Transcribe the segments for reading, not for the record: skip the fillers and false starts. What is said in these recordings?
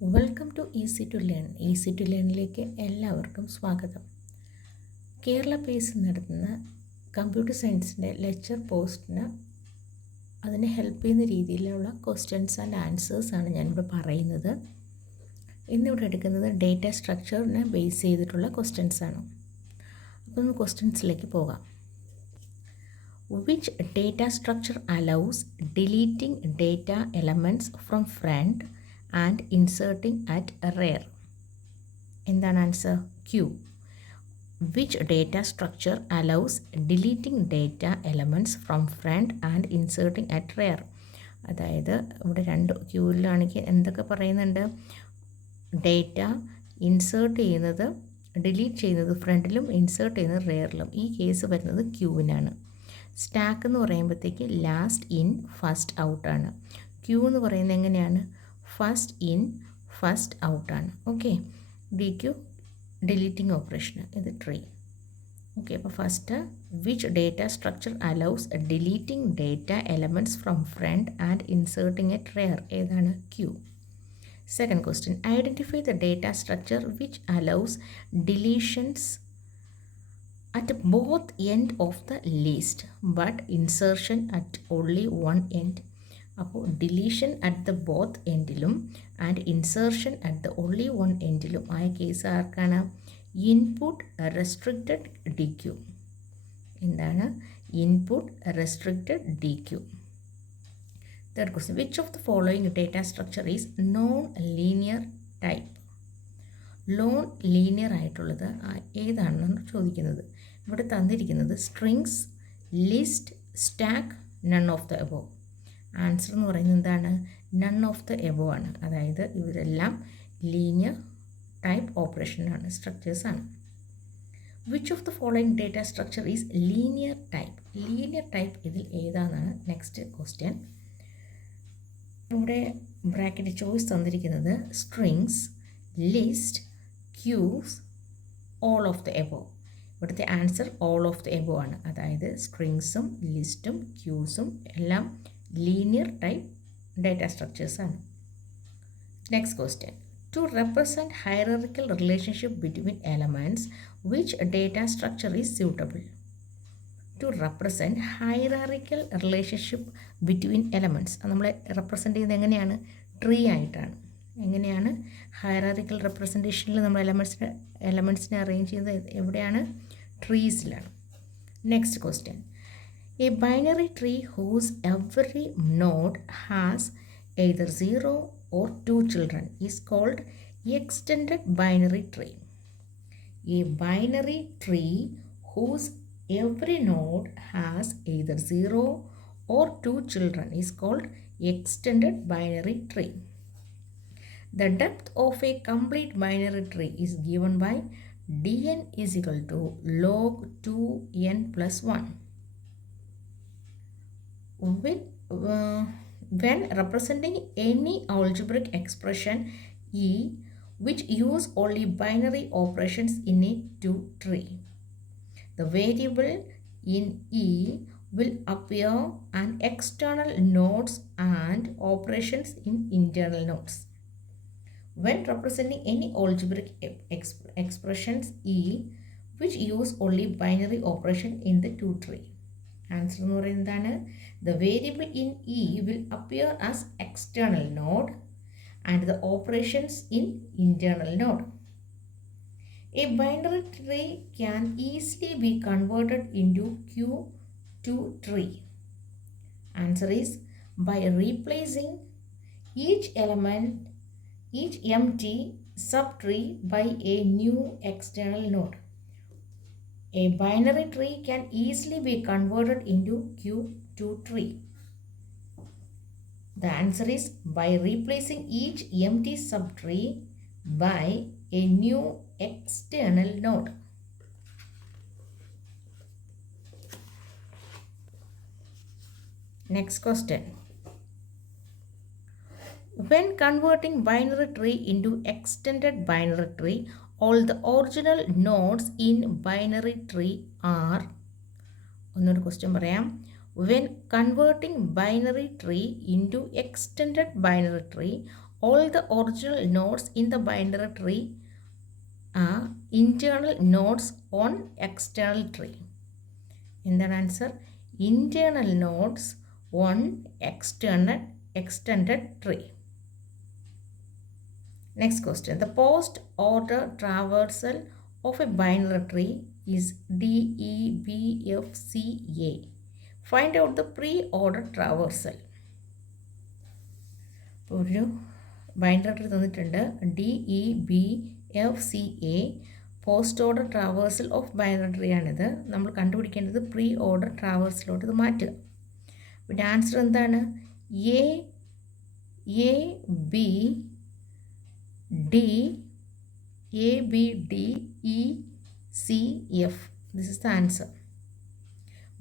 Welcome to easy to learn. Easy to ലേണിലേക്ക് എല്ലാവർക്കും സ്വാഗതം. കേരള പേസ് നടത്തുന്ന കമ്പ്യൂട്ടർ സയൻസിൻ്റെ ലെക്ചർ പോസ്റ്റിന് അതിനെ ഹെൽപ്പ് ചെയ്യുന്ന രീതിയിലുള്ള ക്വസ്റ്റ്യൻസ് ആൻഡ് ആൻസേഴ്സാണ് ഞാനിവിടെ പറയുന്നത്. ഇന്നിവിടെ എടുക്കുന്നത് ഡേറ്റ സ്ട്രക്ചറിനെ ബേസ് ചെയ്തിട്ടുള്ള ക്വസ്റ്റ്യൻസാണ്. അപ്പോൾ നമുക്ക് ക്വസ്റ്റ്യൻസിലേക്ക് പോകാം. Which data structure allows deleting data elements from front and inserting at rear? എന്താണ് answer? Q. Which data structure allows deleting data elements from front and inserting at rear? അതായത് ഇവിടെ രണ്ട് ക്യൂവിലാണെങ്കിൽ എന്തൊക്കെ പറയുന്നുണ്ട്? ഡേറ്റ ഇൻസേർട്ട് ചെയ്യുന്നത്, ഡിലീറ്റ് ചെയ്യുന്നത് ഫ്രണ്ടിലും insert ചെയ്യുന്നത് റെയറിലും. ഈ കേസ് വരുന്നത് ക്യൂവിനാണ്. സ്റ്റാക്ക് എന്ന് പറയുമ്പോഴത്തേക്ക് ലാസ്റ്റ് ഇൻ ഫസ്റ്റ് ഔട്ടാണ്. ക്യൂ എന്ന് പറയുന്നത് എങ്ങനെയാണ്? ഫസ്റ്റ് ഇൻ ഫസ്റ്റ് ഔട്ടാണ്. ഓക്കെ, ഡി ക്യൂ ഡിലീറ്റിംഗ് ഓപ്പറേഷന്, ഇത് ട്രീ. ഓക്കെ, അപ്പോൾ first which data structure allows deleting data elements from front and inserting at rear, ഏതാണ്? Queue. Second question, identify the data structure which allows deletions at both end of the list but insertion at only one end. അപ്പോൾ deletion at the both എൻഡിലും and insertion at the only one എൻഡിലും ആയ case ആർക്കാണ്? Input restricted dequeue. എന്താണ്? Input restricted dequeue. Third question, which of the following data structure is non linear type? Non linear ആയിട്ടുള്ളത് ഏതാണെന്നാണ് ചോദിക്കുന്നത്. ഇവിടെ തന്നിരിക്കുന്നത് strings, list, stack, none of the above. Answer എന്ന് പറയുന്നത് എന്താണ്? നൺ ഓഫ് ദ എബോവ് ആണ്. അതായത് ഇവരെല്ലാം ലീനിയർ ടൈപ്പ് ഓപ്പറേഷനാണ്, സ്ട്രക്ചേഴ്സാണ്. Which of the following data structure is linear type? Linear type ഇതിൽ ഏതാണെന്നാണ് നെക്സ്റ്റ് ക്വസ്റ്റ്യൻ. ഇവിടെ ബ്രാക്കറ്റ് ചോയ്സ് തന്നിരിക്കുന്നത് strings, list, queues, all of the above. ഇവിടുത്തെ answer all of the above ആണ്. അതായത് സ്ട്രിങ്സും ലിസ്റ്റും ക്യൂസും എല്ലാം ലീനിയർ ടൈപ്പ് ഡേറ്റ സ്ട്രക്ചേഴ്സാണ്. Next question, to represent hierarchical relationship between elements which data structure is suitable? To represent hierarchical relationship between elements നമ്മൾ represent ചെയ്യുന്നത് എങ്ങനെയാണ്? ട്രീ ആയിട്ടാണ്. എങ്ങനെയാണ്? ഹൈറാർക്കിക്കൽ റെപ്രസെൻറ്റേഷനിൽ നമ്മൾ എലമെൻറ്റ്സിനെ അറേഞ്ച് ചെയ്യുന്നത് എവിടെയാണ്? ട്രീസിലാണ്. Next question, a binary tree whose every node has either 0 or 2 children is called extended binary tree. A binary tree whose every node has either 0 or 2 children is called extended binary tree. The depth of a complete binary tree is given by dn is equal to log 2n plus 1. When representing any algebraic expression E which use only binary operations in a 2 tree, the variable in E will appear an external nodes and operations in internal nodes. When representing any algebraic expressions E which use only binary operation in the 2 tree, answer എന്ന് പറയുന്നതാണ് the variable in E will appear as external node and the operations in internal node. A binary tree can easily be converted into Q2 tree. Answer is by replacing each element, each empty subtree by a new external node. A binary tree can easily be converted into Q2 tree. The answer is by replacing each empty subtree by a new external node. Next question. When converting binary tree into extended binary tree, all the original nodes in binary tree are, ഒന്നൊരു question പറയാം. When converting binary tree into extended binary tree, All the original nodes in the binary tree are internal nodes on external tree. എന്താണ് answer? Internal nodes on extended tree. Next question. The post order traversal of a binary tree is DEBFCA. Find out the pre-order traversal. ഒരു binary tree തന്നിട്ടുണ്ട്. DEBFCA post order traversal of binary tree ആണിത്. നമ്മൾ കണ്ടുപിടിക്കേണ്ടത് pre order ട്രാവേഴ്സലോട്ട് ഇത് മാറ്റുക. പിന്നെ answer എന്താണ്? ABDECF. This is the answer.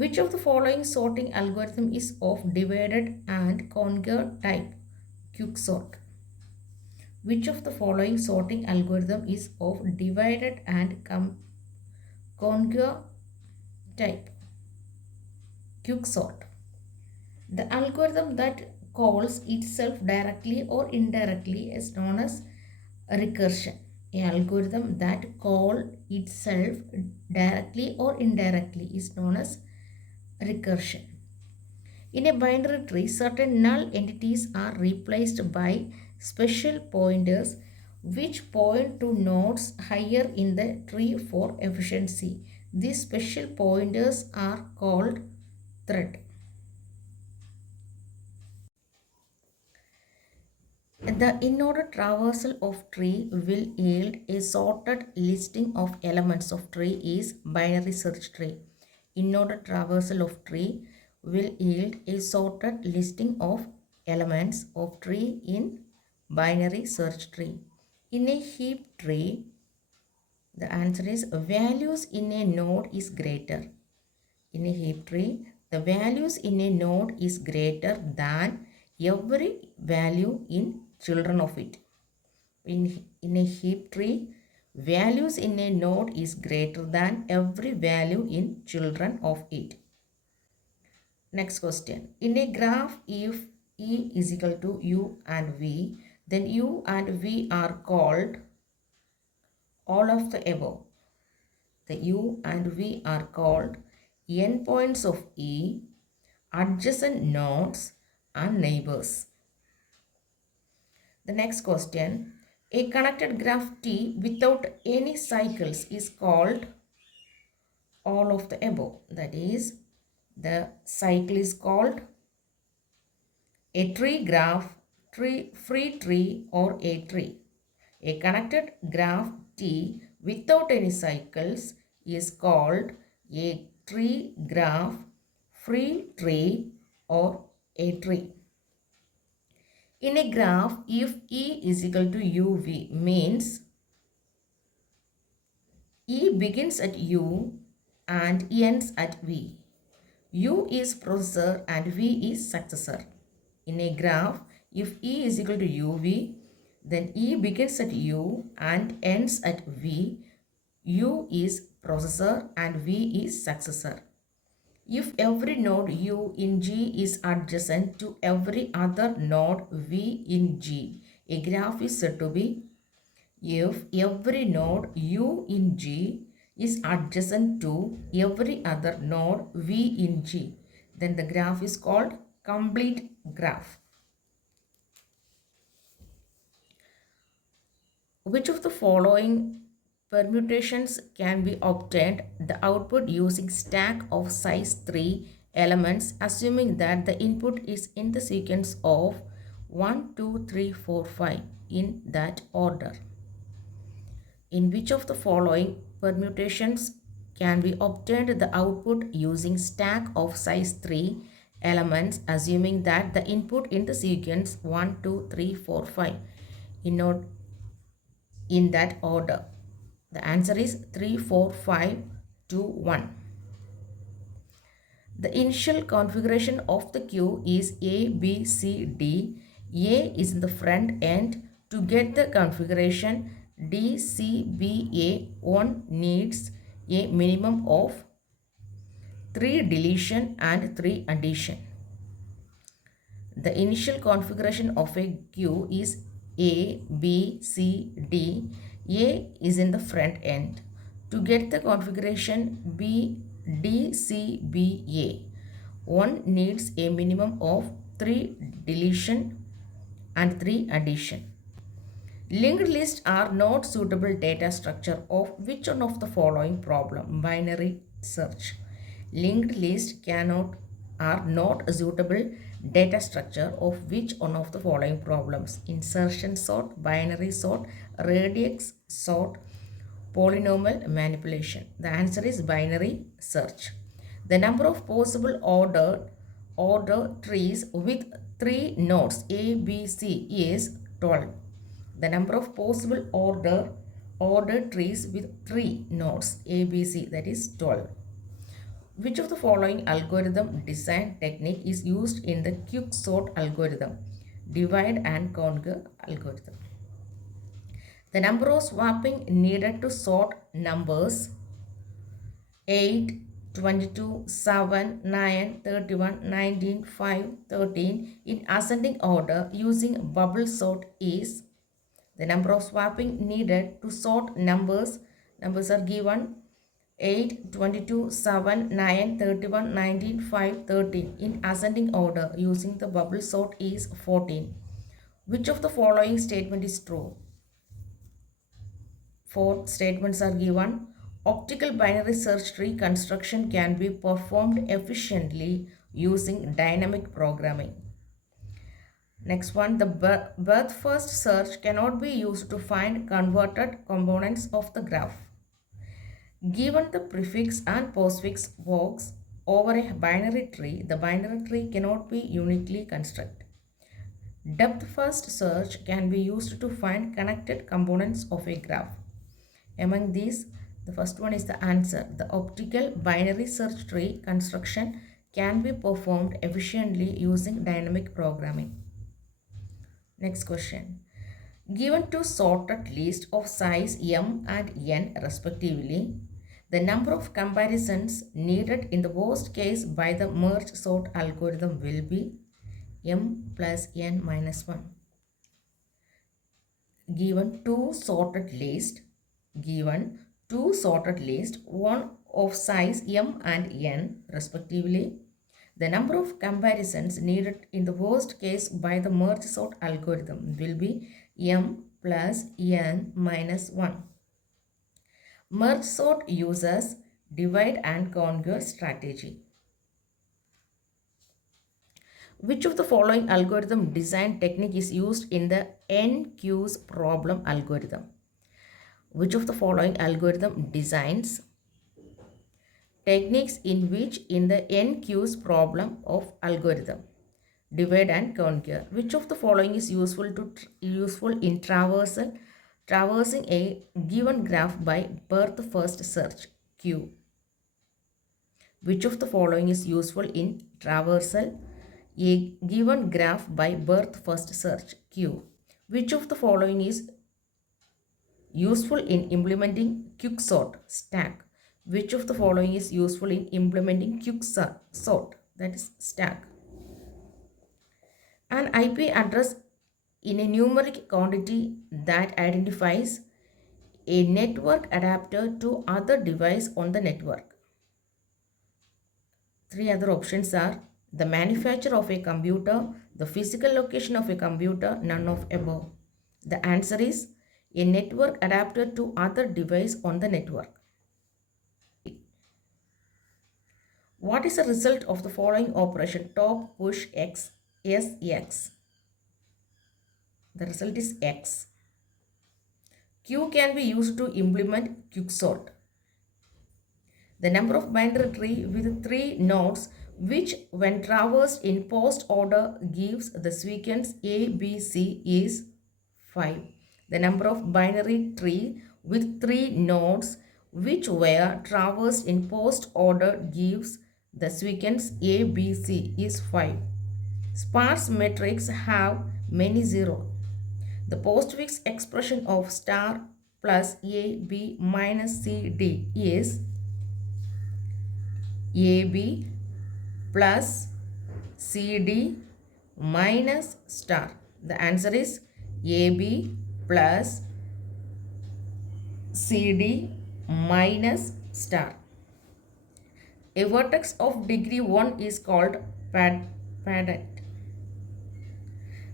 Which of the following sorting algorithm is of divided and conquer type? Quicksort. Which of the following sorting algorithm is of divided and conquer type? Quicksort. The algorithm that calls itself directly or indirectly is known as recursion. A algorithm that calls itself directly or indirectly is known as recursion. In a binary tree, certain null entities are replaced by special pointers which point to nodes higher in the tree for efficiency. These special pointers are called thread. The in-order traversal of tree will yield a sorted listing of elements of tree is binary search tree. In-order traversal of tree will yield a sorted listing of elements of tree in binary search tree. In a heap tree, the answer is values in a node is greater. In a heap tree, the values in a node is greater than every value in children of it. In a heap tree, values in a node is greater than every value in children of it. Next question. In a graph, if E is equal to U and V, then U and V are called all of the above. The U and V are called endpoints of E, adjacent nodes, and neighbors. The next question. A connected graph T without any cycles is called all of the above. That is, the cycle is called a tree graph, free tree, or a tree. A connected graph T without any cycles is called a tree graph, free tree, or a tree. In a graph, if E is equal to UV means E begins at U and ends at V. U is processor and V is successor. In a graph, if E is equal to UV, then E begins at U and ends at V. U is processor and V is successor. If every node U in G is adjacent to every other node V in G, a graph is said to be if every node U in G is adjacent to every other node V in G, then the graph is called complete graph. Which of the following permutations can be obtained? The output using stack of size 3 elements, assuming that the input is in the sequence of 1, 2, 3, 4, 5 in that order. In which of the following permutations can be obtained the output using stack of size 3 elements, assuming that the input in the sequence 1, 2, 3, 4, 5 in that order? The answer is 3, 4, 5, 2, 1. The initial configuration of the queue is A, B, C, D. A is in the front end. To get the configuration DCBA, one needs a minimum of 3 deletion and 3 addition. The initial configuration of a queue is A, B, C, D. A is in the front end. To get the configuration B, D, C, B, A, one needs a minimum of 3 deletion and 3 addition. Linked lists are not suitable data structure of which one of the following problem? Binary search. Linked lists are not a suitable data structure of which one of the following problems? Insertion sort, binary sort, radix sort, polynomial manipulation. The answer is binary search. The number of possible order trees with 3 nodes A, B, C is 12. The number of possible ordered trees with 3 nodes A, B, C, that is 12. Which of the following algorithm design technique is used in the quicksort algorithm? Divide and conquer algorithm. The number of swapping needed to sort numbers 8, 22, 7, 9, 31, 19, 5, 13 in ascending order using bubble sort is the number of swapping needed to sort numbers are given 8, 22, 7, 9, 31, 19, 5, 13 in ascending order using the bubble sort is 14. Which of the following statement is true? 4 statements are given. Optical binary search tree construction can be performed efficiently using dynamic programming. Next one, the birth first search cannot be used to find converted components of the graph. Given the prefix and postfix works over a binary tree, the binary tree cannot be uniquely constructed. Depth first search can be used to find connected components of a graph. Among these, the first one is the answer. The optical binary search tree construction can be performed efficiently using dynamic programming. Next question. Given two sorted lists of size m and n respectively, the number of comparisons needed in the worst case by the merge sort algorithm will be m plus n minus 1. Given two sorted lists, one of size m and n respectively, the number of comparisons needed in the worst case by the merge sort algorithm will be m plus n minus 1. Merge sort uses divide and conquer strategy. Which of the following algorithm design technique is used in the n-queues problem algorithm? Which of the following algorithm designs techniques in which in the n-queues problem of algorithm? Divide and conquer. Which of the following is useful in traversing a given graph by birth first search? Q. Which of the following is useful in traversal a given graph by birth first search? Q. Which of the following is useful in implementing quicksort? Stack. Which of the following is useful in implementing quicksort? That is stack. An IP address in a numeric quantity that identifies a network adapter to other device on the network. 3 other options are the manufacturer of a computer, the physical location of a computer, none of above. The answer is a network adapter to other device on the network. What is the result of the following operation? Top push x is x. The result is x. Q can be used to implement quicksort. The number of binary tree with 3 nodes which when traversed in post order gives the sequence A, B, C is 5. The number of binary tree with 3 nodes which were traversed in post order gives the sequence A, B, C is 5. Sparse matrix have many zero. The postfix expression of star plus A, B minus C, D is AB plus CD minus star. The answer is AB plus CD minus star. A vertex of degree 1 is called padded.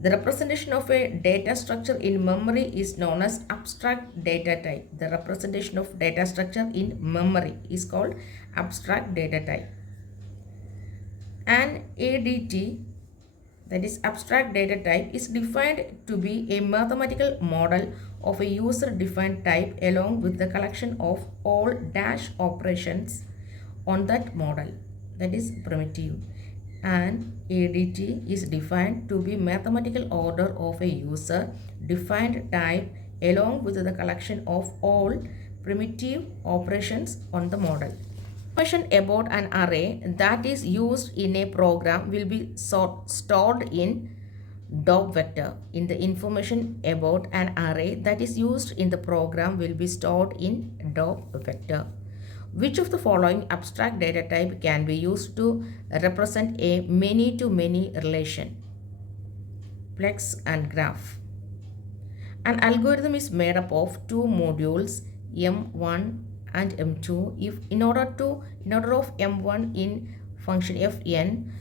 The representation of a data structure in memory is known as abstract data type. The representation of data structure in memory is called abstract data type. An ADT, that is abstract data type, is defined to be a mathematical model of a user-defined type along with the collection of all dash operations on that model, that is primitive. An ADT is defined to be mathematical order of a user defined type along with the collection of all primitive operations on the model. Information about an array that is used in a program will be stored in dot vector. In the information about an array that is used in the program will be stored in dot vector. Which of the following abstract data type can be used to represent a many-to-many relation? Plex and graph. An algorithm is made up of two modules, M1 and M2. If in order of M1 in function Fn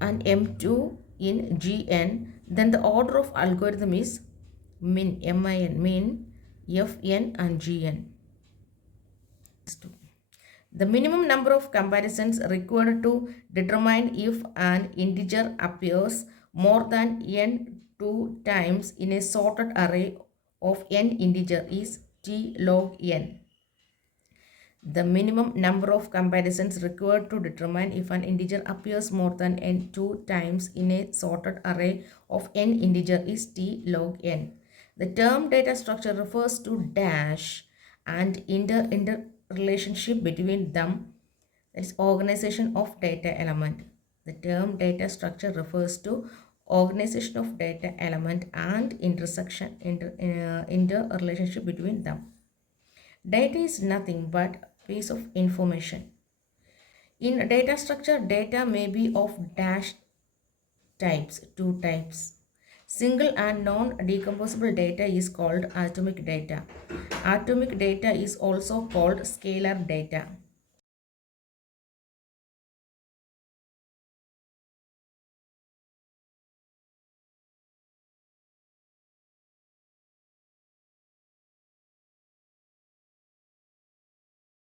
and M2 in Gn, then the order of algorithm is min, min, Fn and Gn. The minimum number of comparisons required to determine if an integer appears more than n2 times in a sorted array of n integer is t log n. The minimum number of comparisons required to determine if an integer appears more than n2 times in a sorted array of n integer is t log n. The term data structure refers to dash and interrelationship between them, that is organization of data element. The term data structure refers to organization of data element and interrelationship between them. Data is nothing but piece of information. In data structure, data may be of dash types, two types. Single and non-decomposable data is called atomic data. Atomic data is also called scalar data.